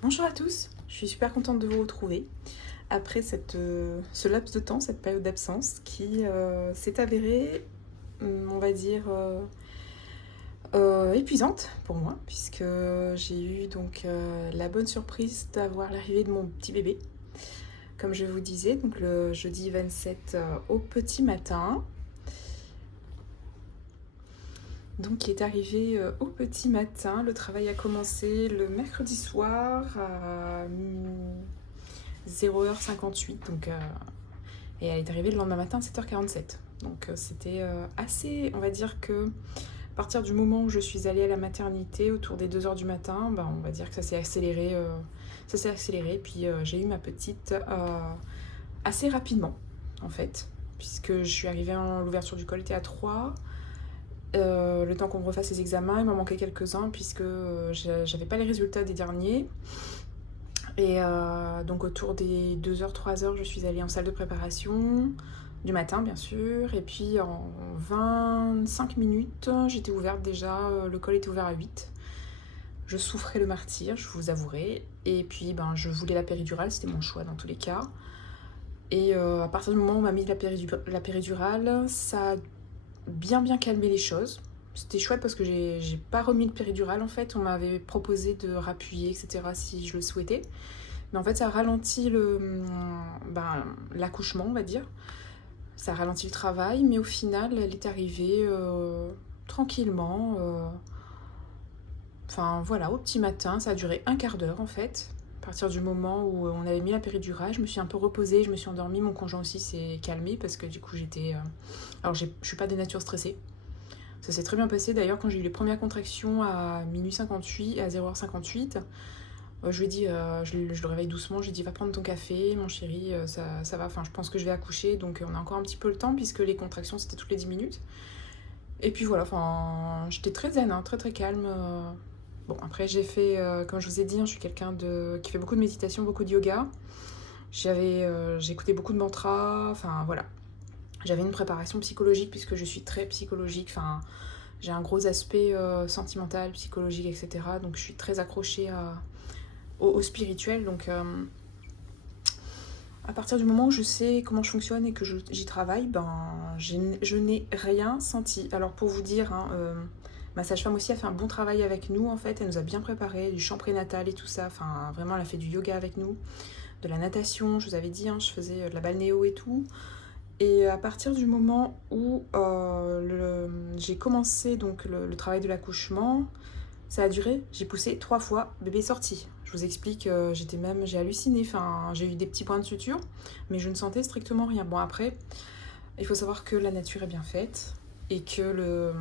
Bonjour à tous, je suis super contente de vous retrouver après ce laps de temps, cette période d'absence qui s'est avérée, on va dire, épuisante pour moi, puisque j'ai eu donc la bonne surprise d'avoir l'arrivée de mon petit bébé, comme je vous disais, donc le jeudi 27 au petit matin. Donc il est arrivé au petit matin, le travail a commencé le mercredi soir à 0h58, et elle est arrivée le lendemain matin à 7h47. Donc c'était assez, on va dire que à partir du moment où je suis allée à la maternité, autour des 2h du matin, on va dire que ça s'est accéléré. Puis j'ai eu ma petite assez rapidement, en fait, puisque je suis arrivée l'ouverture du col était à 3. Le temps qu'on me refasse les examens, il m'en manquait quelques-uns, puisque j'avais pas les résultats des derniers. Et donc autour des 2h, 3h, je suis allée en salle de préparation, du matin bien sûr, et puis en 25 minutes, j'étais ouverte déjà, le col était ouvert à 8. Je souffrais le martyre, je vous avouerai, et puis je voulais la péridurale, c'était mon choix dans tous les cas. Et à partir du moment où on m'a mis la péridurale, ça a bien calmé les choses. C'était chouette parce que j'ai pas remis de péridurale en fait, on m'avait proposé de rappuyer, etc. si je le souhaitais. Mais en fait, ça ralentit l'accouchement, on va dire. Ça ralentit le travail, mais au final, elle est arrivée tranquillement. Enfin, voilà, au petit matin, ça a duré un quart d'heure en fait. À partir du moment où on avait mis la péridurale, je me suis un peu reposée, je me suis endormie. Mon conjoint aussi s'est calmé parce que du coup, j'étais. Alors, je suis pas de nature stressée. Ça s'est très bien passé d'ailleurs quand j'ai eu les premières contractions à minuit 58, à 0h58. Je lui ai dit, je le réveille doucement, je lui ai dit va prendre ton café, mon chéri, ça va, enfin je pense que je vais accoucher, donc on a encore un petit peu le temps puisque les contractions c'était toutes les 10 minutes. Et puis voilà, enfin j'étais très zen, hein, très calme. Bon après j'ai fait, comme je vous ai dit, hein, je suis quelqu'un qui fait beaucoup de méditation, beaucoup de yoga. J'ai écouté beaucoup de mantras, enfin voilà. J'avais une préparation psychologique puisque je suis très psychologique, enfin j'ai un gros aspect sentimental, psychologique, etc. Donc je suis très accrochée au spirituel. Donc, à partir du moment où je sais comment je fonctionne et que j'y travaille, je n'ai rien senti. Alors, pour vous dire, hein, ma sage-femme aussi a fait un bon travail avec nous, en fait. Elle nous a bien préparé, du chant prénatal et tout ça. Enfin, vraiment, elle a fait du yoga avec nous, de la natation. Je vous avais dit, hein, je faisais de la balnéo et tout. Et à partir du moment où j'ai commencé donc le travail de l'accouchement, ça a duré, j'ai poussé 3 fois, bébé est sorti. Je vous explique, j'ai halluciné, enfin, j'ai eu des petits points de suture, mais je ne sentais strictement rien. Bon après, il faut savoir que la nature est bien faite et que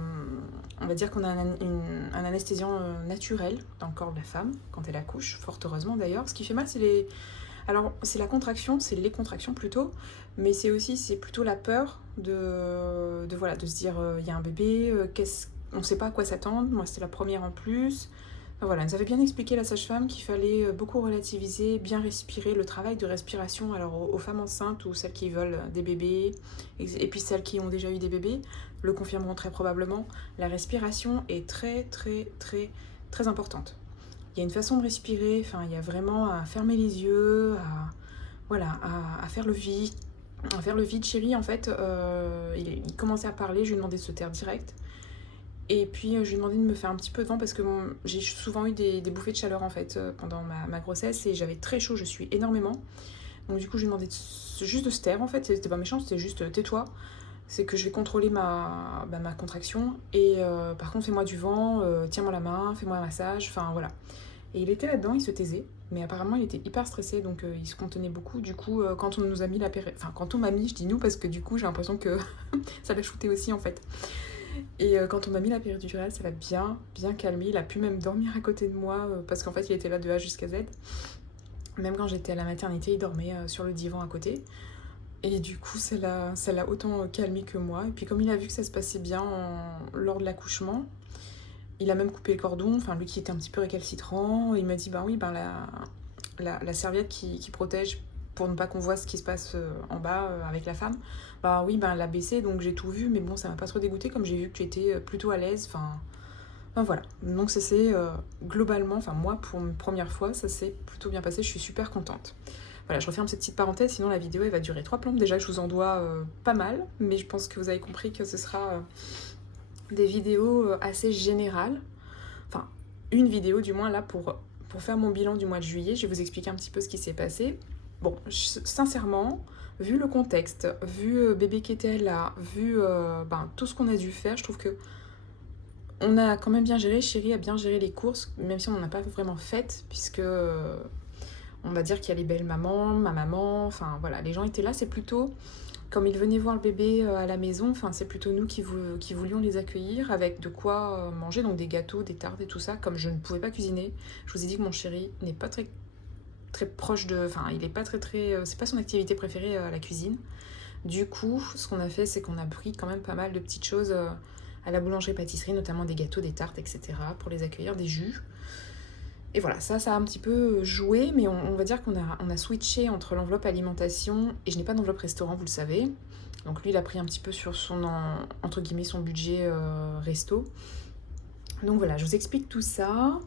on va dire qu'on a un anesthésiant naturel dans le corps de la femme quand elle accouche, fort heureusement d'ailleurs. Ce qui fait mal, c'est la contraction, c'est les contractions plutôt, mais c'est plutôt la peur voilà, de se dire, il y a un bébé, on ne sait pas à quoi s'attendre. Moi, c'était la première en plus. Enfin, voilà, elle nous avait bien expliqué, la sage-femme, qu'il fallait beaucoup relativiser, bien respirer, le travail de respiration. Alors, aux femmes enceintes ou celles qui veulent des bébés, et puis celles qui ont déjà eu des bébés, le confirmeront très probablement. La respiration est très importante. Il y a une façon de respirer, enfin, il y a vraiment à fermer les yeux, voilà, à faire le vide. À faire le vide, chéri, en fait, il commençait à parler, je lui ai demandé de se taire direct. Et puis je lui ai demandé de me faire un petit peu de vent parce que j'ai souvent eu des bouffées de chaleur en fait pendant ma grossesse et j'avais très chaud, je suis énormément. Donc du coup je lui ai demandé juste de se taire en fait, c'était pas méchant, c'était juste tais-toi. C'est que je vais contrôler ma contraction et par contre fais-moi du vent, tiens-moi la main, fais-moi un massage, enfin voilà. Et il était là-dedans, il se taisait, mais apparemment il était hyper stressé donc il se contenait beaucoup. Du coup quand on nous a mis enfin quand on m'a mis, je dis nous parce que du coup j'ai l'impression que ça l'a shooté aussi en fait. Et quand on m'a mis la péridurale, ça l'a bien calmé. Il a pu même dormir à côté de moi parce qu'en fait, il était là de A jusqu'à Z. Même quand j'étais à la maternité, il dormait sur le divan à côté. Et du coup, ça l'a autant calmé que moi. Et puis, comme il a vu que ça se passait bien lors de l'accouchement, il a même coupé le cordon. Enfin, lui qui était un petit peu récalcitrant, il m'a dit bah oui, la serviette qui protège pour ne pas qu'on voit ce qui se passe en bas avec la femme, elle l'a baissé donc j'ai tout vu, mais bon, ça m'a pas trop dégoûté comme j'ai vu que tu étais plutôt à l'aise. Enfin, Enfin voilà, donc ça s'est globalement, enfin moi pour une première fois, ça s'est plutôt bien passé, je suis super contente. Voilà, je referme cette petite parenthèse, sinon la vidéo elle va durer 3 plombes. Déjà je vous en dois pas mal, mais je pense que vous avez compris que ce sera des vidéos assez générales. Enfin, une vidéo du moins là pour faire mon bilan du mois de juillet. Je vais vous expliquer un petit peu ce qui s'est passé. Bon, sincèrement, vu le contexte, vu bébé qui était là, vu tout ce qu'on a dû faire, je trouve que on a quand même bien géré. Chérie a bien géré les courses, même si on n'en a pas vraiment fait, puisque on va dire qu'il y a les belles mamans, ma maman, enfin voilà, les gens étaient là. C'est plutôt, comme ils venaient voir le bébé à la maison, enfin c'est plutôt nous qui voulions les accueillir avec de quoi manger, donc des gâteaux, des tartes et tout ça. Comme je ne pouvais pas cuisiner, je vous ai dit que mon chéri n'est pas très proche de, enfin il est pas très, c'est pas son activité préférée la cuisine. Du coup, ce qu'on a fait, c'est qu'on a pris quand même pas mal de petites choses à la boulangerie-pâtisserie, notamment des gâteaux, des tartes, etc. pour les accueillir, des jus. Et voilà, ça a un petit peu joué, mais on va dire on a switché entre l'enveloppe alimentation, et je n'ai pas d'enveloppe restaurant, vous le savez. Donc lui, il a pris un petit peu sur son, entre guillemets, son budget resto. Donc voilà, je vous explique tout ça.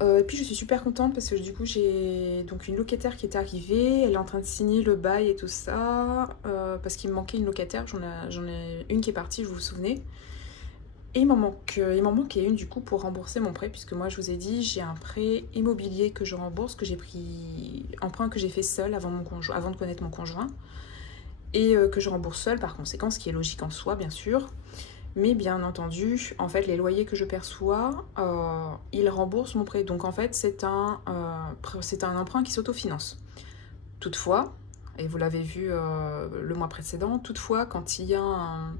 Et puis je suis super contente parce que du coup j'ai donc une locataire qui est arrivée, elle est en train de signer le bail et tout ça, parce qu'il me manquait une locataire, j'en ai une qui est partie, vous vous souvenez. Et il m'en manquait une du coup pour rembourser mon prêt, puisque moi je vous ai dit j'ai un prêt immobilier que je rembourse, que j'ai pris, emprunt que j'ai fait seul avant de connaître mon conjoint, et que je rembourse seul par conséquent, ce qui est logique en soi bien sûr. Mais bien entendu, en fait, les loyers que je perçois, ils remboursent mon prêt. Donc en fait, c'est un emprunt qui s'autofinance. Toutefois, et vous l'avez vu le mois précédent, toutefois, quand il y a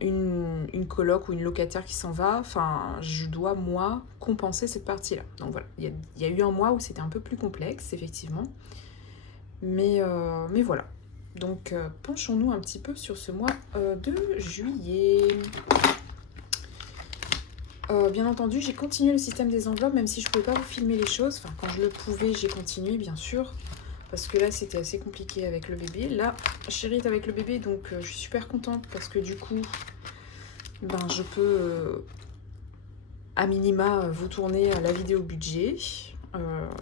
une coloc ou une locataire qui s'en va, enfin, je dois, moi, compenser cette partie-là. Donc voilà, il y a eu un mois où c'était un peu plus complexe, effectivement. Mais voilà. Donc penchons-nous un petit peu sur ce mois de juillet. Bien entendu, j'ai continué le système des enveloppes, même si je ne pouvais pas vous filmer les choses. Enfin, quand je le pouvais, j'ai continué, bien sûr. Parce que là, c'était assez compliqué avec le bébé. Là, chérie est avec le bébé, donc je suis super contente parce que du coup, je peux, à minima, vous tourner la vidéo budget.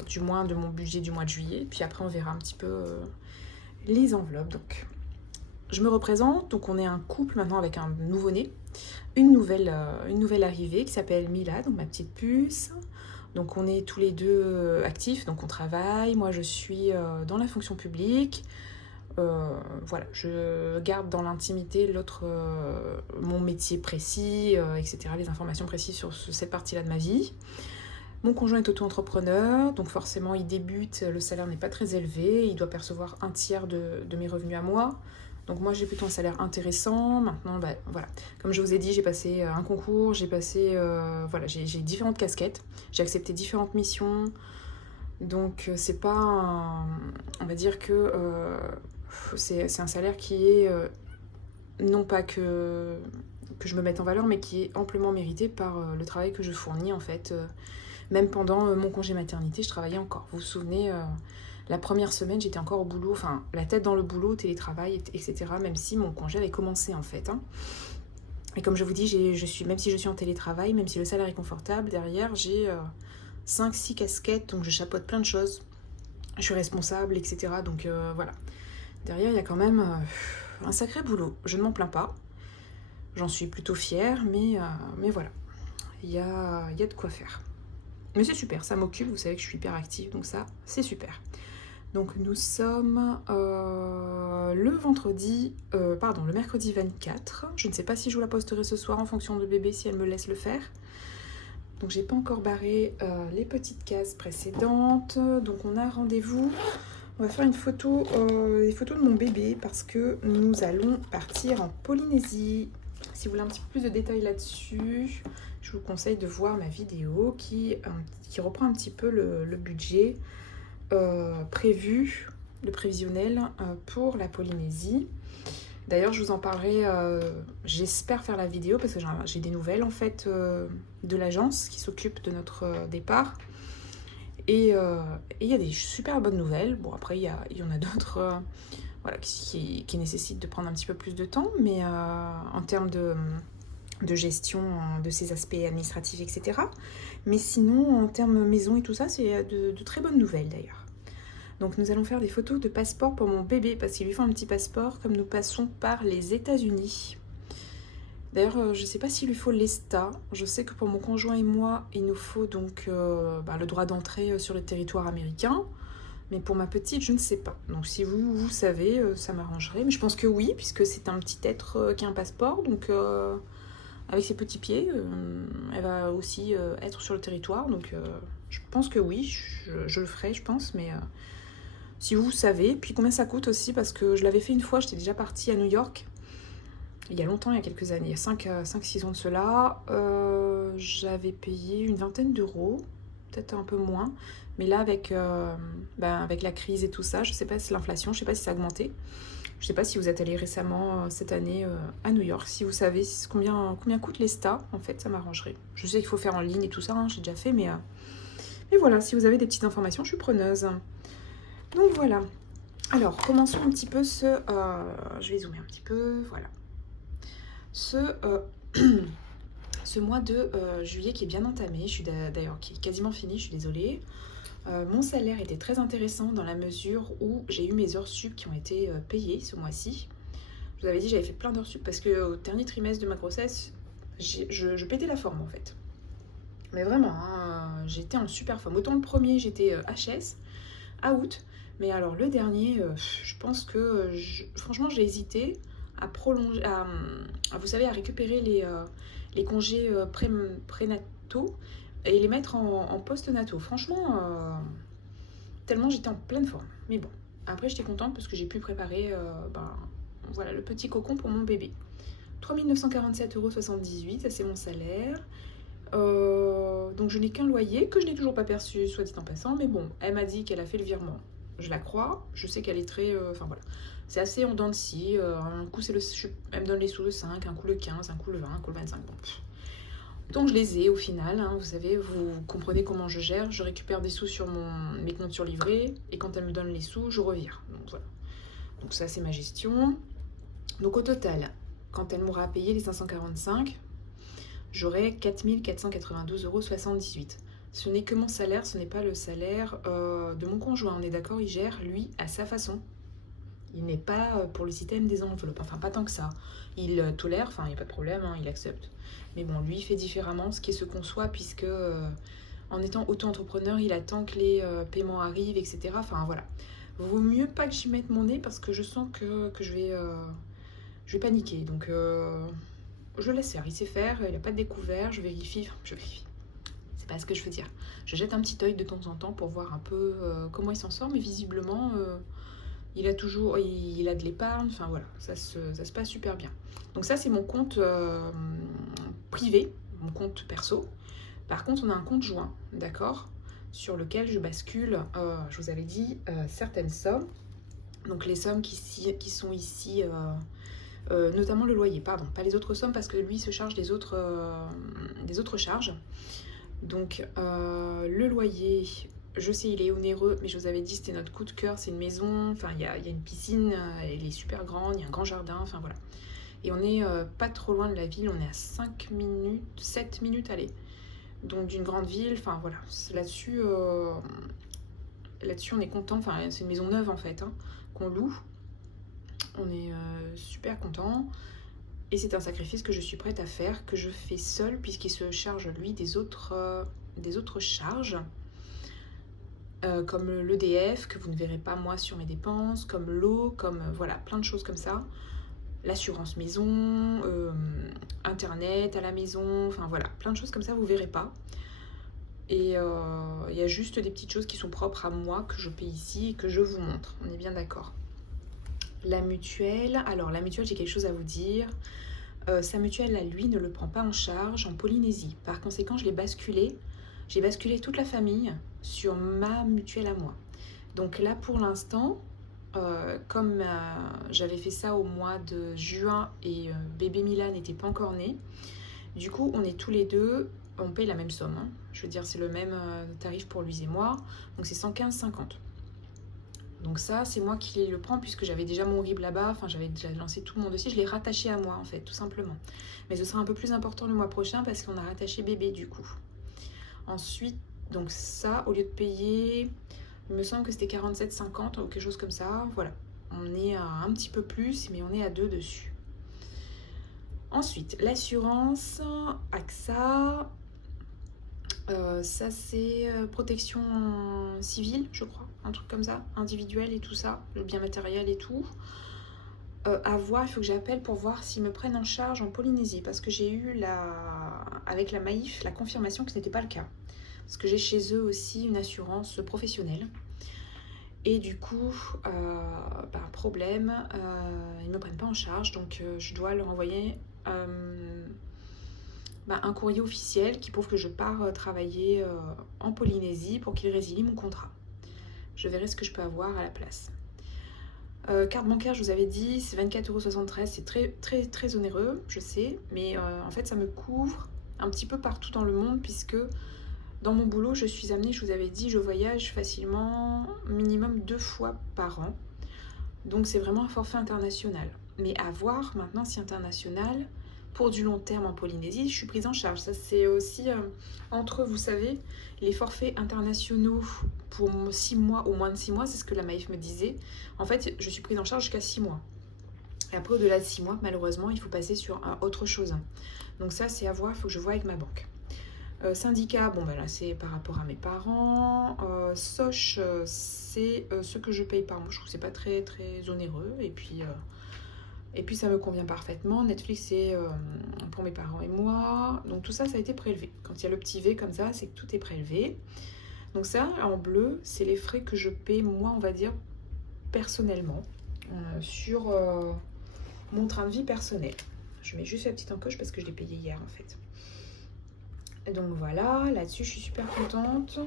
Du moins de mon budget du mois de juillet. Puis après, on verra un petit peu les enveloppes. Donc, je me représente. Donc, on est un couple maintenant avec un nouveau-né. Une nouvelle arrivée qui s'appelle Mila, donc ma petite puce. Donc on est tous les deux actifs, donc on travaille. Moi je suis dans la fonction publique. Voilà, je garde dans l'intimité mon métier précis, etc. Les informations précises sur cette partie-là de ma vie. Mon conjoint est auto-entrepreneur, donc forcément il débute, le salaire n'est pas très élevé, il doit percevoir un tiers de mes revenus à moi. Donc moi j'ai plutôt un salaire intéressant. Maintenant, voilà, comme je vous ai dit, j'ai passé un concours, j'ai différentes casquettes, j'ai accepté différentes missions. Donc c'est pas, on va dire que c'est un salaire qui est non pas que je me mette en valeur, mais qui est amplement mérité par le travail que je fournis en fait. Même pendant mon congé maternité, je travaillais encore. Vous vous souvenez, la première semaine, j'étais encore au boulot, enfin, la tête dans le boulot, télétravail, etc. Même si mon congé avait commencé, en fait. Hein. Et comme je vous dis, même si je suis en télétravail, même si le salaire est confortable, derrière, j'ai 5-6 casquettes, donc je chapeaute plein de choses. Je suis responsable, etc. Donc voilà. Derrière, il y a quand même un sacré boulot. Je ne m'en plains pas. J'en suis plutôt fière, mais voilà. Il y a de quoi faire. Mais c'est super, ça m'occupe, vous savez que je suis hyper active, donc ça, c'est super. Donc nous sommes le mercredi 24. Je ne sais pas si je vous la posterai ce soir en fonction de bébé, si elle me laisse le faire. Donc j'ai pas encore barré les petites cases précédentes. Donc on a rendez-vous. On va faire des photos de mon bébé parce que nous allons partir en Polynésie. Si vous voulez un petit peu plus de détails là-dessus, je vous conseille de voir ma vidéo qui reprend un petit peu le budget prévu, le prévisionnel pour la Polynésie. D'ailleurs, je vous en parlerai, j'espère faire la vidéo parce que j'ai des nouvelles en fait de l'agence qui s'occupe de notre départ. Et il y a des super bonnes nouvelles. Bon, après, il y en a d'autres voilà, qui nécessitent de prendre un petit peu plus de temps, mais en termes de gestion de ces aspects administratifs, etc. Mais sinon, en termes maison et tout ça, c'est de très bonnes nouvelles d'ailleurs. Donc nous allons faire des photos de passeport pour mon bébé parce qu'il lui faut un petit passeport comme nous passons par les États-Unis. D'ailleurs, je ne sais pas s'il lui faut l'ESTA. Je sais que pour mon conjoint et moi, il nous faut donc le droit d'entrée sur le territoire américain. Mais pour ma petite, je ne sais pas. Donc si vous savez, ça m'arrangerait. Mais je pense que oui, puisque c'est un petit être qui a un passeport. Donc avec ses petits pieds, elle va aussi être sur le territoire. Donc je pense que oui, je le ferai, je pense. Mais si vous savez, puis combien ça coûte aussi, parce que je l'avais fait une fois, j'étais déjà partie à New York. Il y a longtemps, il y a quelques années, il y a 5-6 ans de cela, j'avais payé une vingtaine d'euros, peut-être un peu moins. Mais là, avec la crise et tout ça, je ne sais pas si l'inflation, je ne sais pas si ça a augmenté. Je ne sais pas si vous êtes allé récemment cette année à New York. Si vous savez combien coûte l'ESTA, en fait, ça m'arrangerait. Je sais qu'il faut faire en ligne et tout ça, hein, j'ai déjà fait, mais voilà, si vous avez des petites informations, je suis preneuse. Donc voilà. Alors, commençons un petit peu je vais zoomer un petit peu, voilà. Ce mois de juillet qui est bien entamé, d'ailleurs qui est quasiment fini, je suis désolée. Mon salaire était très intéressant dans la mesure où j'ai eu mes heures sup qui ont été payées ce mois-ci. Je vous avais dit j'avais fait plein d'heures sup parce qu'au dernier trimestre de ma grossesse, je pétais la forme en fait. Mais vraiment, hein, j'étais en super forme. Autant le premier j'étais HS, à août, mais alors le dernier, je pense que franchement j'ai hésité à prolonger, vous savez, à récupérer les congés prénataux et les mettre en post-nataux. Franchement, tellement j'étais en pleine forme. Mais bon, après j'étais contente parce que j'ai pu préparer voilà, le petit cocon pour mon bébé. 3 947,78 €, ça c'est mon salaire. Donc je n'ai qu'un loyer que je n'ai toujours pas perçu, soit dit en passant, mais bon, elle m'a dit qu'elle a fait le virement. Je la crois, je sais qu'elle est très... Enfin voilà, c'est assez en dents de scie. Un coup, elle me donne les sous le 5, un coup le 15, un coup le 20, un coup le 25. Bon. Donc je les ai au final, hein, vous savez, vous comprenez comment je gère. Je récupère des sous sur mes comptes surlivrés et quand elle me donne les sous, je revire. Donc voilà. Donc ça, c'est ma gestion. Donc au total, quand elle m'aura payé les 545, j'aurai 4 492,78 €. Ce n'est que mon salaire, ce n'est pas le salaire de mon conjoint. On est d'accord, il gère, lui, à sa façon. Il n'est pas pour le système des enveloppes, enfin pas tant que ça. Il tolère, enfin il n'y a pas de problème, hein, il accepte. Mais bon, lui, il fait différemment, ce qui se conçoit, puisque en étant auto-entrepreneur, il attend que les paiements arrivent, etc. Enfin voilà. Vaut mieux pas que j'y mette mon nez, parce que je sens que je vais paniquer. Donc je laisse faire, il sait faire, il n'a pas de découvert, je vérifie. C'est pas ce que je veux dire. Je jette un petit œil de temps en temps pour voir un peu comment il s'en sort, mais visiblement, il a de l'épargne, enfin voilà, ça se passe super bien. Donc ça, c'est mon compte privé, mon compte perso. Par contre, on a un compte joint, d'accord, sur lequel je bascule, je vous avais dit, certaines sommes. Donc les sommes qui sont ici... notamment le loyer, pardon, pas les autres sommes parce que lui se charge des autres charges. Donc le loyer, je sais il est onéreux, mais je vous avais dit c'était notre coup de cœur, c'est une maison, enfin il y a une piscine, elle est super grande, il y a un grand jardin, enfin voilà. Et on est pas trop loin de la ville, on est à 7 minutes aller. Donc d'une grande ville, enfin voilà, là-dessus on est content, enfin c'est une maison neuve en fait, hein, qu'on loue. On est super content et c'est un sacrifice que je suis prête à faire, que je fais seule puisqu'il se charge lui des autres charges comme l'EDF que vous ne verrez pas moi sur mes dépenses, comme l'eau, comme voilà plein de choses comme ça, l'assurance maison, internet à la maison, enfin voilà plein de choses comme ça vous verrez pas. Et il y a juste des petites choses qui sont propres à moi que je paye ici et que je vous montre, on est bien d'accord. La mutuelle, alors la mutuelle j'ai quelque chose à vous dire. Sa mutuelle à lui ne le prend pas en charge en Polynésie. Par conséquent j'ai basculé toute la famille sur ma mutuelle à moi. Donc là pour l'instant, comme j'avais fait ça au mois de juin et bébé Mila n'était pas encore né, du coup on est tous les deux, on paye la même somme, hein. Je veux dire c'est le même tarif pour lui et moi, donc c'est 115,50. Donc ça, c'est moi qui le prends puisque j'avais déjà mon RIB là-bas, enfin j'avais déjà lancé tout mon dossier, je l'ai rattaché à moi en fait, tout simplement. Mais ce sera un peu plus important le mois prochain parce qu'on a rattaché bébé du coup. Ensuite, donc ça, au lieu de payer, il me semble que c'était 47,50 ou quelque chose comme ça, voilà. On est à un petit peu plus, mais on est à 2 dessus. Ensuite, l'assurance, AXA, ça c'est protection civile, je crois, un truc comme ça, individuel et tout ça, le bien matériel et tout. À voir, il faut que j'appelle pour voir s'ils me prennent en charge en Polynésie, parce que j'ai eu avec la Maïf la confirmation que ce n'était pas le cas. Parce que j'ai chez eux aussi une assurance professionnelle. Et du coup, problème, ils ne me prennent pas en charge, donc je dois leur envoyer un courrier officiel qui prouve que je pars travailler en Polynésie pour qu'ils résilient mon contrat. Je verrai ce que je peux avoir à la place. Carte bancaire, je vous avais dit, c'est 24,73 €, c'est très, très, très onéreux, je sais, mais en fait, ça me couvre un petit peu partout dans le monde, puisque dans mon boulot, je suis amenée, je vous avais dit, je voyage facilement, minimum 2 fois par an. Donc c'est vraiment un forfait international. Mais à voir maintenant si international, pour du long terme en Polynésie, je suis prise en charge. Ça c'est aussi entre, vous savez, les forfaits internationaux pour 6 mois ou moins de 6 mois, c'est ce que la Maïf me disait. En fait, je suis prise en charge jusqu'à 6 mois. Et après, au-delà de 6 mois, malheureusement, il faut passer sur autre chose. Donc ça, c'est à voir, il faut que je voie avec ma banque. Syndicat, bon ben là c'est par rapport à mes parents. Soch, c'est ce que je paye par mois. Je trouve que c'est pas très très onéreux. Et puis ça me convient parfaitement. Netflix c'est pour mes parents et moi. Donc tout ça, ça a été prélevé. Quand il y a le petit V comme ça, c'est que tout est prélevé. Donc ça, en bleu, c'est les frais que je paie moi, on va dire, personnellement, sur mon train de vie personnel. Je mets juste la petite encoche parce que je l'ai payé hier en fait. Donc voilà, là-dessus je suis super contente.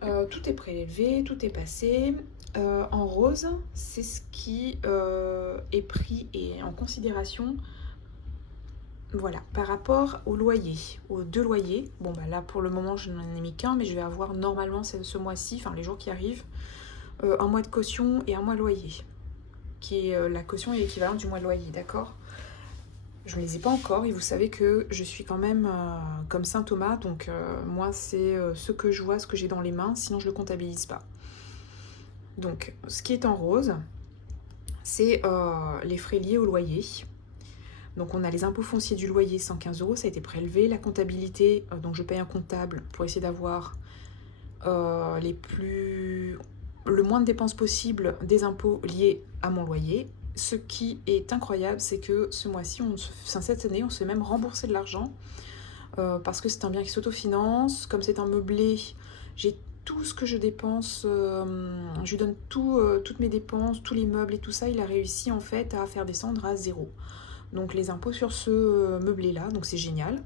Tout est prélevé, tout est passé. En rose, c'est ce qui est pris et en considération, voilà, par rapport au loyer, aux 2 loyers. Bon bah là pour le moment je n'en ai mis qu'un, mais je vais avoir normalement ce mois-ci, enfin les jours qui arrivent, un mois de caution et un mois de loyer. La caution est l'équivalent du mois de loyer, d'accord ? Je ne les ai pas encore et vous savez que je suis quand même comme Saint Thomas, donc moi c'est ce que je vois, ce que j'ai dans les mains, sinon je ne le comptabilise pas. Donc ce qui est en rose, c'est les frais liés au loyer. Donc on a les impôts fonciers du loyer, 115 €, ça a été prélevé. La comptabilité, donc je paye un comptable pour essayer d'avoir le moins de dépenses possible des impôts liés à mon loyer. Ce qui est incroyable, c'est que ce mois-ci, cette année, on se fait même rembourser de l'argent parce que c'est un bien qui s'autofinance. Comme c'est un meublé, j'ai tout ce que je dépense, je lui donne toutes mes dépenses, tous les meubles et tout ça. Il a réussi en fait à faire descendre à 0. Donc les impôts sur ce meublé-là, donc c'est génial.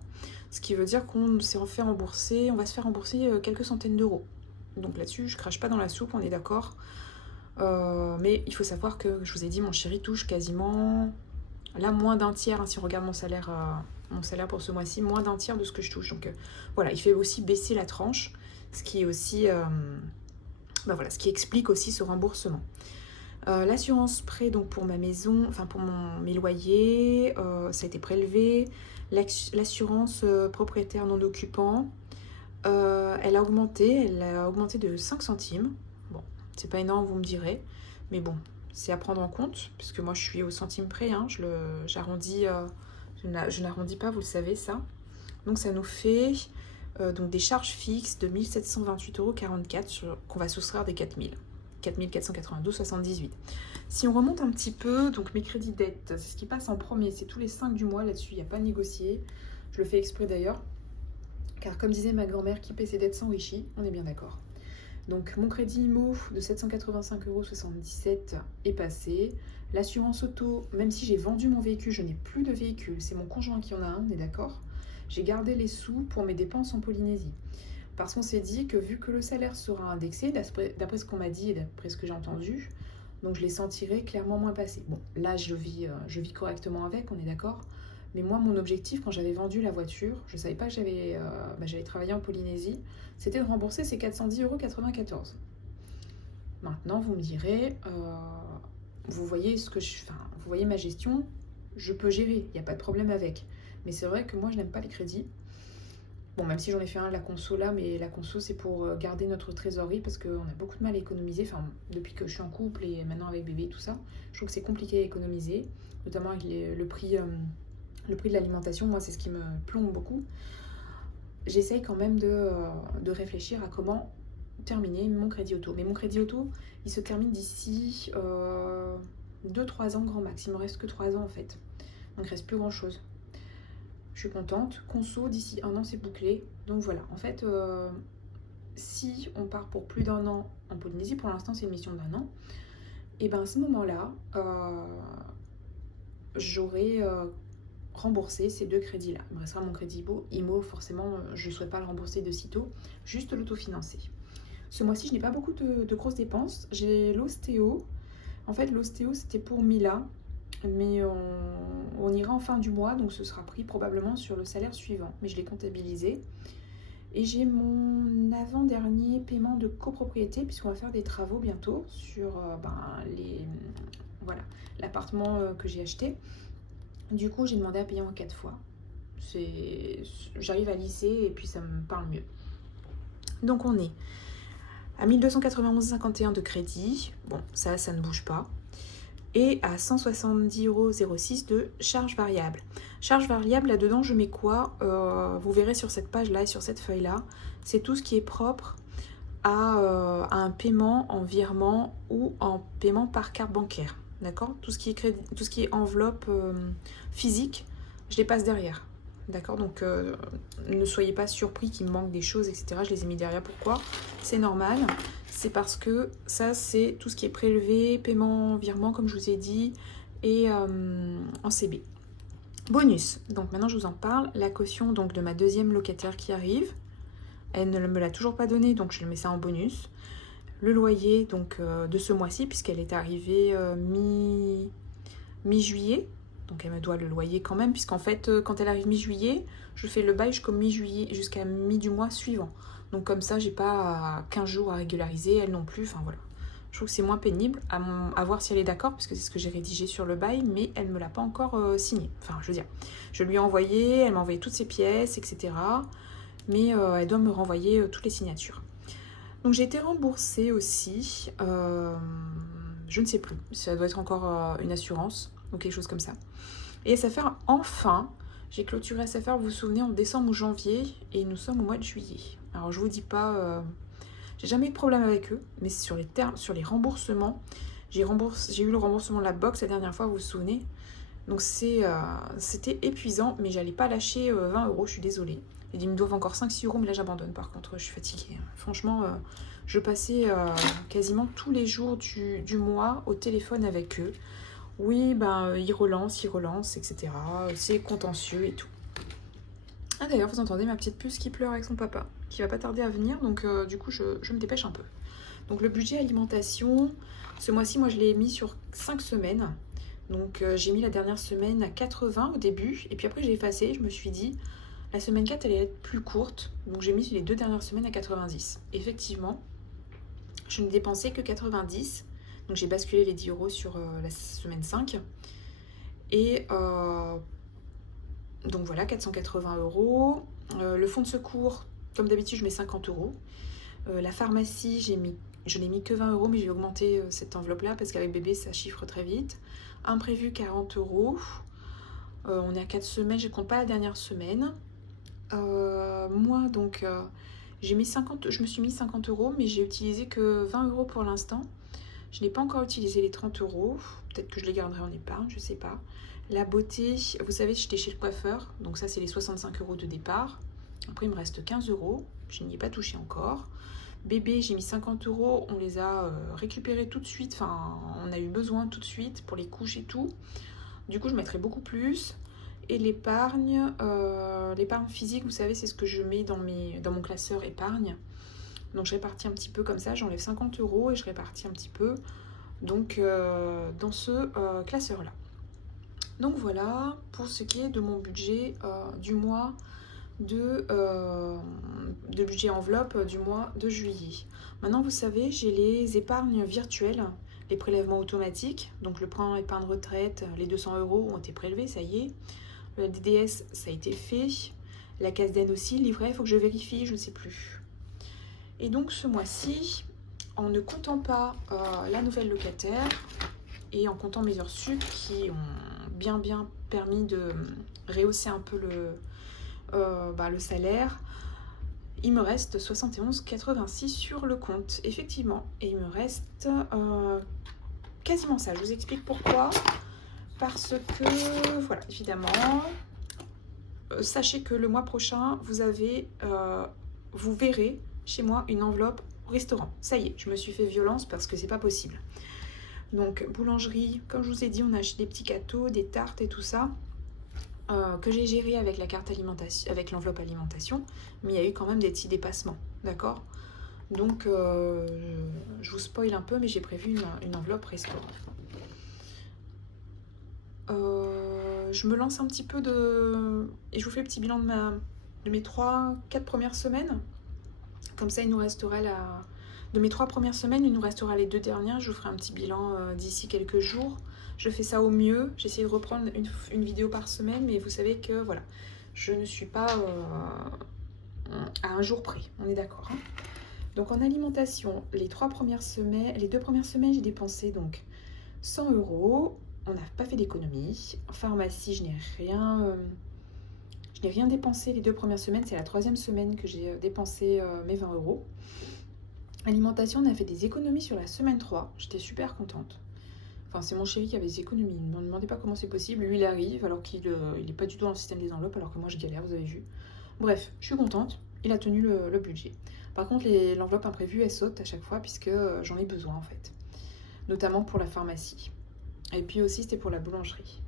Ce qui veut dire qu'on s'est fait rembourser, on va se faire rembourser quelques centaines d'euros. Donc là-dessus, je crache pas dans la soupe, on est d'accord. Mais il faut savoir que, je vous ai dit, mon chéri touche quasiment, là, moins d'un tiers, hein, si on regarde mon salaire pour ce mois-ci, moins d'un tiers de ce que je touche. Donc voilà, il fait aussi baisser la tranche, ce qui est aussi, voilà, ce qui explique aussi ce remboursement. L'assurance prêt, donc pour ma maison, enfin pour mes loyers, ça a été prélevé. L'assurance propriétaire non occupant, elle a augmenté de 5 centimes. Bon, c'est pas énorme, vous me direz, mais bon, c'est à prendre en compte, puisque moi je suis au centime près, hein, j'arrondis, je n'arrondis pas, vous le savez ça. Donc ça nous fait donc des charges fixes de 1728,44 € qu'on va soustraire des 4492,78. Si on remonte un petit peu, donc mes crédits dettes, c'est ce qui passe en premier, c'est tous les 5 du mois, là-dessus il n'y a pas à négocier. Je le fais exprès d'ailleurs, car comme disait ma grand-mère, qui paie ses dettes s'enrichit, on est bien d'accord. Donc mon crédit IMO de 785,77 € est passé. L'assurance auto, même si j'ai vendu mon véhicule, je n'ai plus de véhicule, c'est mon conjoint qui en a un, on est d'accord. J'ai gardé les sous pour mes dépenses en Polynésie. Parce qu'on s'est dit que vu que le salaire sera indexé, d'après ce qu'on m'a dit et d'après ce que j'ai entendu, donc je les sentirai clairement moins passer. Bon, là je vis correctement avec, on est d'accord. Mais moi, mon objectif, quand j'avais vendu la voiture, je ne savais pas que j'allais travailler en Polynésie, c'était de rembourser ces 410,94 €. Maintenant, vous me direz, vous voyez vous voyez ma gestion, je peux gérer, il n'y a pas de problème avec. Mais c'est vrai que moi, je n'aime pas les crédits. Bon, même si j'en ai fait un, la conso là, mais la conso, c'est pour garder notre trésorerie parce qu'on a beaucoup de mal à économiser. Enfin, depuis que je suis en couple et maintenant avec bébé, tout ça, je trouve que c'est compliqué à économiser, notamment avec le prix de l'alimentation. Moi, c'est ce qui me plombe beaucoup. J'essaye quand même de réfléchir à comment terminer mon crédit auto. Mais mon crédit auto, il se termine d'ici 2-3 ans grand max. Il me reste que 3 ans en fait. Donc il reste plus grand chose. Je suis contente. Conso, d'ici 1 an, c'est bouclé. Donc voilà, en fait, si on part pour plus d'1 an en Polynésie, pour l'instant c'est une mission d'1 an, et bien à ce moment-là, j'aurai rembourser ces 2 crédits-là. Il me restera mon crédit IMO, forcément, je ne souhaite pas le rembourser de sitôt, juste l'autofinancer. Ce mois-ci, je n'ai pas beaucoup de grosses dépenses. J'ai l'ostéo. En fait, l'ostéo, c'était pour Mila, mais on ira en fin du mois, donc ce sera pris probablement sur le salaire suivant. Mais je l'ai comptabilisé. Et j'ai mon avant-dernier paiement de copropriété, puisqu'on va faire des travaux bientôt sur voilà, l'appartement que j'ai acheté. Du coup, j'ai demandé à payer en 4 fois. J'arrive à lisser et puis ça me parle mieux. Donc on est à 1291,51 € de crédit. Bon, ça ne bouge pas. Et à 170,06 € de charge variable. Charge variable, là-dedans, je mets quoi? Vous verrez sur cette page-là et sur cette feuille-là. C'est tout ce qui est propre à un paiement en virement ou en paiement par carte bancaire. D'accord? Tout ce qui est enveloppe physique, je les passe derrière. D'accord? Donc ne soyez pas surpris qu'il me manque des choses, etc. Je les ai mis derrière. Pourquoi? C'est normal. C'est parce que ça, c'est tout ce qui est prélevé, paiement, virement, comme je vous ai dit, et en CB. Bonus. Donc maintenant, je vous en parle. La caution donc, de ma deuxième locataire qui arrive. Elle ne me l'a toujours pas donné, donc je le mets ça en bonus. Le loyer donc de ce mois-ci, puisqu'elle est arrivée mi-juillet. Donc elle me doit le loyer quand même, puisqu'en fait, quand elle arrive mi-juillet, je fais le bail jusqu'au mi-juillet, jusqu'à mi du mois suivant. Donc comme ça, j'ai pas 15 jours à régulariser, elle non plus, enfin voilà. Je trouve que c'est moins pénible, à voir si elle est d'accord, parce que c'est ce que j'ai rédigé sur le bail, mais elle ne me l'a pas encore signé. Enfin, je veux dire, je lui ai envoyé, elle m'a envoyé toutes ses pièces, etc. Mais elle doit me renvoyer toutes les signatures. Donc j'ai été remboursée aussi, je ne sais plus, ça doit être encore une assurance ou quelque chose comme ça. Et SFR, enfin, j'ai clôturé SFR, vous vous souvenez, en décembre ou janvier, et nous sommes au mois de juillet. Alors je vous dis pas, j'ai jamais eu de problème avec eux, mais sur les remboursements, j'ai eu le remboursement de la box la dernière fois, vous vous souvenez. Donc c'était épuisant, mais j'allais pas lâcher 20 €, je suis désolée. Ils me doivent encore 5-6 €, mais là j'abandonne par contre, je suis fatiguée. Franchement, je passais quasiment tous les jours du mois au téléphone avec eux. Oui, ils relancent, etc. C'est contentieux et tout. Ah d'ailleurs, vous entendez ma petite puce qui pleure avec son papa, qui va pas tarder à venir, donc du coup je me dépêche un peu. Donc le budget alimentation, ce mois-ci, moi je l'ai mis sur 5 semaines. Donc j'ai mis la dernière semaine à 80 au début, et puis après j'ai effacé, je me suis dit, la semaine 4 elle allait être plus courte, donc j'ai mis les 2 dernières semaines à 90. Effectivement, je ne dépensais que 90, donc j'ai basculé les 10 € sur la semaine 5. Et donc voilà, 480 €. Le fonds de secours, comme d'habitude, je mets 50 €. La pharmacie, je n'ai mis que 20 €, mais j'ai augmenté cette enveloppe-là parce qu'avec bébé, ça chiffre très vite. Imprévu, 40 €. On est à 4 semaines, je ne compte pas la dernière semaine. Moi, donc, je me suis mis 50 €, mais j'ai utilisé que 20 € pour l'instant. Je n'ai pas encore utilisé les 30 €. Peut-être que je les garderai en épargne, je ne sais pas. La beauté, vous savez, j'étais chez le coiffeur, donc ça, c'est les 65 € de départ. Après, il me reste 15 €. Je n'y ai pas touché encore. Bébé, j'ai mis 50 €. On les a récupérés tout de suite. Enfin, on a eu besoin tout de suite pour les couches et tout. Du coup, je mettrai beaucoup plus. Et l'épargne physique, vous savez, c'est ce que je mets dans mon classeur épargne. Donc, je répartis un petit peu comme ça. J'enlève 50 € et je répartis un petit peu donc, dans ce classeur-là. Donc, voilà pour ce qui est de mon budget du mois de budget enveloppe du mois de juillet. Maintenant, vous savez, j'ai les épargnes virtuelles, les prélèvements automatiques. Donc le plan épargne retraite, les 200 euros ont été prélevés, ça y est. Le DDS, ça a été fait. La CASDEN aussi, livret, il faut que je vérifie, je ne sais plus. Et donc ce mois-ci, en ne comptant pas la nouvelle locataire et en comptant mes heures sup qui ont bien permis de rehausser un peu le salaire, il me reste 71,86 sur le compte, effectivement. Et il me reste quasiment ça. Je vous explique pourquoi. Parce que, voilà, évidemment, sachez que le mois prochain, vous verrez chez moi une enveloppe au restaurant. Ça y est, je me suis fait violence parce que c'est pas possible. Donc, boulangerie, comme je vous ai dit, on a acheté des petits gâteaux, des tartes et tout ça. Que j'ai géré avec la carte alimentation, avec l'enveloppe alimentation, mais il y a eu quand même des petits dépassements, d'accord? Donc je vous spoil un peu, mais j'ai prévu une enveloppe restaurant. Je me lance un petit peu et je vous fais le petit bilan de mes 3-4 premières semaines. Comme ça, il nous restera de mes 3 premières semaines, il nous restera les 2 dernières. Je vous ferai un petit bilan d'ici quelques jours. Je fais ça au mieux. J'essaie de reprendre une vidéo par semaine, mais vous savez que voilà, je ne suis pas à un jour près. On est d'accord, hein. Donc en alimentation, les 2 premières semaines, j'ai dépensé donc 100 euros. On n'a pas fait d'économie. En pharmacie, je n'ai rien dépensé les 2 premières semaines. C'est la 3e semaine que j'ai dépensé mes 20 euros. Alimentation, on a fait des économies sur la semaine 3. J'étais super contente. Enfin, c'est mon chéri qui avait des économies. Ne me demandez pas comment c'est possible. Lui, il arrive alors qu'il n'est pas du tout dans le système des enveloppes, alors que moi, je galère, vous avez vu. Bref, je suis contente. Il a tenu le budget. Par contre, l'enveloppe imprévue, elle saute à chaque fois puisque j'en ai besoin, en fait. Notamment pour la pharmacie. Et puis aussi, c'était pour la boulangerie.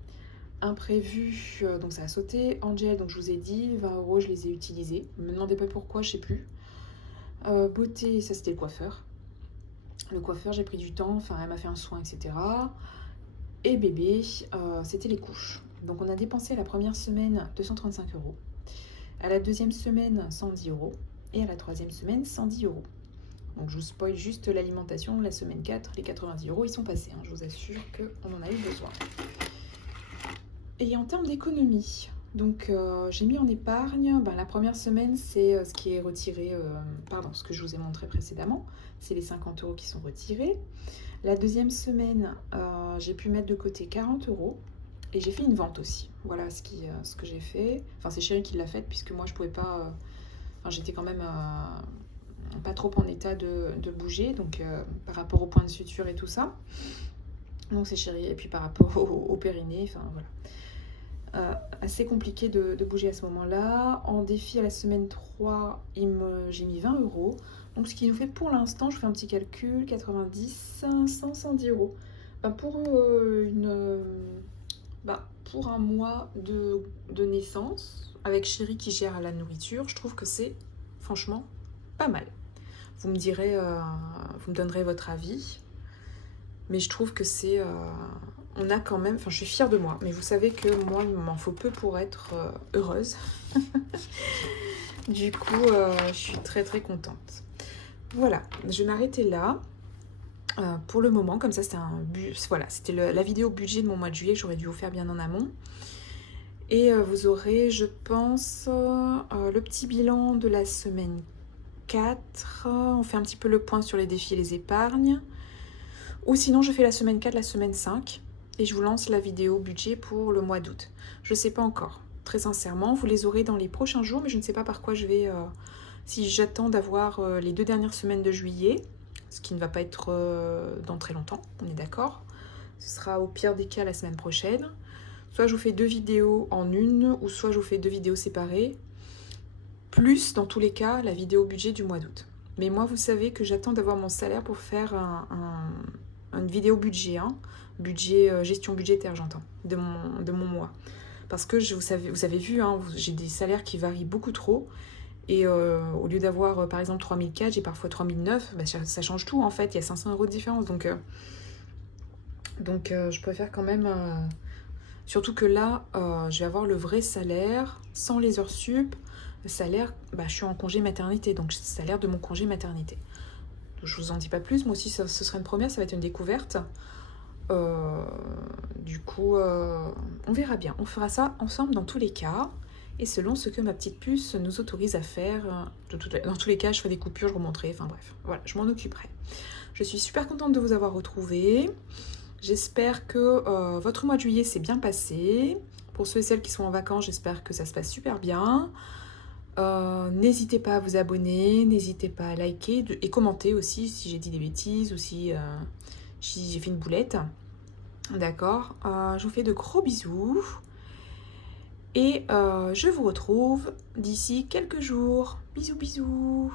Imprévu, donc ça a sauté. Angel, donc je vous ai dit, 20 euros, je les ai utilisés. Ne me demandez pas pourquoi, je sais plus. Beauté, ça c'était le coiffeur. Le coiffeur, j'ai pris du temps, enfin elle m'a fait un soin, etc. Et bébé, c'était les couches. Donc on a dépensé la première semaine 235 euros. À la 2e semaine, 110 euros. Et à la 3e semaine, 110 euros. Donc je vous spoil juste l'alimentation, la semaine 4, les 90 euros, ils sont passés. Hein. Je vous assure qu'on en a eu besoin. Et en termes d'économie, donc j'ai mis en épargne, la première semaine c'est ce qui est retiré, ce que je vous ai montré précédemment, c'est les 50 euros qui sont retirés. La 2e semaine, j'ai pu mettre de côté 40 euros et j'ai fait une vente aussi. Voilà ce que j'ai fait. Enfin c'est chéri qui l'a fait puisque moi je pouvais pas, j'étais quand même pas trop en état de bouger, donc par rapport au point de suture et tout ça. Donc c'est chéri, et puis par rapport au périnée, enfin voilà. Assez compliqué de bouger à ce moment-là. En défi à la semaine 3, j'ai mis 20 euros. Donc ce qui nous fait pour l'instant, je fais un petit calcul, 90, 100, 110 euros. Pour un mois de naissance, avec chéri qui gère la nourriture, je trouve que c'est franchement pas mal. Vous me direz, vous me donnerez votre avis. Mais je trouve que c'est... on a quand même... Enfin, je suis fière de moi. Mais vous savez que moi, il m'en faut peu pour être heureuse. Du coup, je suis très très contente. Voilà, je vais m'arrêter là. Pour le moment, comme ça, c'était la vidéo budget de mon mois de juillet que j'aurais dû vous faire bien en amont. Et vous aurez, je pense, le petit bilan de la semaine 4. On fait un petit peu le point sur les défis et les épargnes. Ou sinon, je fais la semaine 4, la semaine 5. Et je vous lance la vidéo budget pour le mois d'août. Je ne sais pas encore. Très sincèrement, vous les aurez dans les prochains jours. Mais je ne sais pas par quoi je vais... si j'attends d'avoir les 2 dernières semaines de juillet. Ce qui ne va pas être dans très longtemps. On est d'accord. Ce sera au pire des cas la semaine prochaine. Soit je vous fais 2 vidéos en une. Ou soit je vous fais 2 vidéos séparées. Plus, dans tous les cas, la vidéo budget du mois d'août. Mais moi, vous savez que j'attends d'avoir mon salaire pour faire une vidéo budget, hein. Gestion budgétaire, j'entends, de mon mois. Parce que vous avez vu, hein, j'ai des salaires qui varient beaucoup trop. Et au lieu d'avoir, par exemple, 3004, j'ai parfois 3009. Ça change tout, en fait. Il y a 500 euros de différence. Donc je préfère quand même... surtout que là, je vais avoir le vrai salaire, sans les heures sup. ça a l'air, bah, je suis en congé maternité, donc ça a l'air de mon congé maternité. Je vous en dis pas plus, moi aussi ce sera une première, ça va être une découverte. Du coup, on verra bien. On fera ça ensemble dans tous les cas. Et selon ce que ma petite puce nous autorise à faire. Dans tous les cas, je ferai des coupures, je remonterai. Enfin bref, voilà, je m'en occuperai. Je suis super contente de vous avoir retrouvé. J'espère que votre mois de juillet s'est bien passé. Pour ceux et celles qui sont en vacances, j'espère que ça se passe super bien. N'hésitez pas à vous abonner, n'hésitez pas à liker et commenter aussi si j'ai dit des bêtises ou si j'ai fait une boulette. D'accord, je vous fais de gros bisous et je vous retrouve d'ici quelques jours. Bisous bisous.